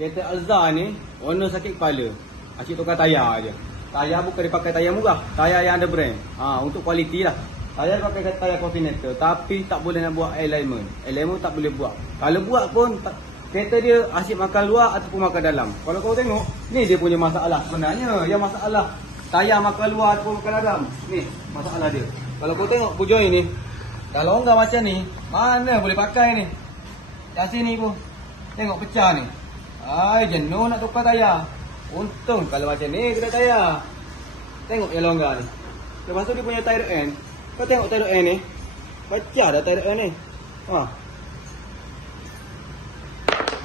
Kereta Alza ni owner sakit kepala. Asyik tukar tayar je. Tayar bukan dia pakai tayar murah, tayar yang ada brand. Untuk kualiti lah. Tayar pakai tayar Continental, tapi tak boleh nak buat alignment. Alignment tak boleh buat. Kalau buat pun kereta dia asyik makan luar ataupun makan dalam. Kalau kau tengok, ni dia punya masalah sebenarnya. Yang masalah tayar makan luar ataupun makan dalam. Ni masalah dia. Kalau kau tengok Pujoy ni, dah longgar macam ni, mana boleh pakai ni. Kat sini pun tengok pecah ni. Jenuh nak tukar tayar. Untung kalau macam ni kena tayar. Tengok yang longgar ni. Lepas tu dia punya tire end. Kau tengok tire end ni, pecah dah tire end ni.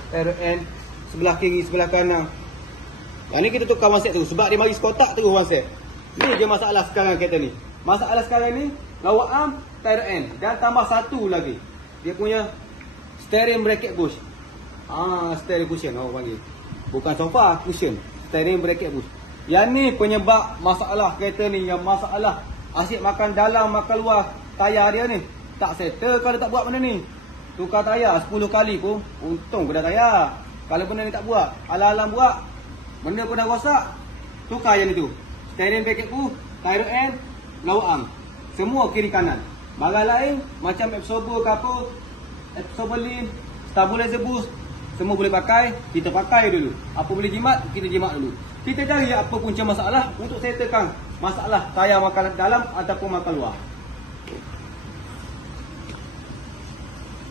Tire end sebelah kiri, sebelah kanan. Yang ni kita tukar one set tu sebab dia mari sekotak terus one set. Ni je masalah sekarang kereta ni. Masalah sekarang ni lawak arm, tire end. Dan tambah satu lagi, dia punya steering bracket bush. Steering cushion orang panggil. Bukan sofa, cushion. Steering bracket bush. Yang ni penyebab masalah kereta ni. Yang masalah asyik makan dalam, makan luar. Tayar dia ni tak settle kalau tak buat benda ni. Tukar tayar 10 kali pun untung kena tayar. Kalau benda ni tak buat, alang-alang buat, benda pun dah rosak, tukar yang itu. Steering bracket bush, tire end, lawak arm. Semua kiri kanan. Barang lain macam absorber ke apa, absorber lim, stabilizer boost, semua boleh pakai. Kita pakai dulu. Apa boleh jimat, kita jimat dulu. Kita cari apa punca masalah untuk settlekan masalah tayar makan dalam ataupun makan luar.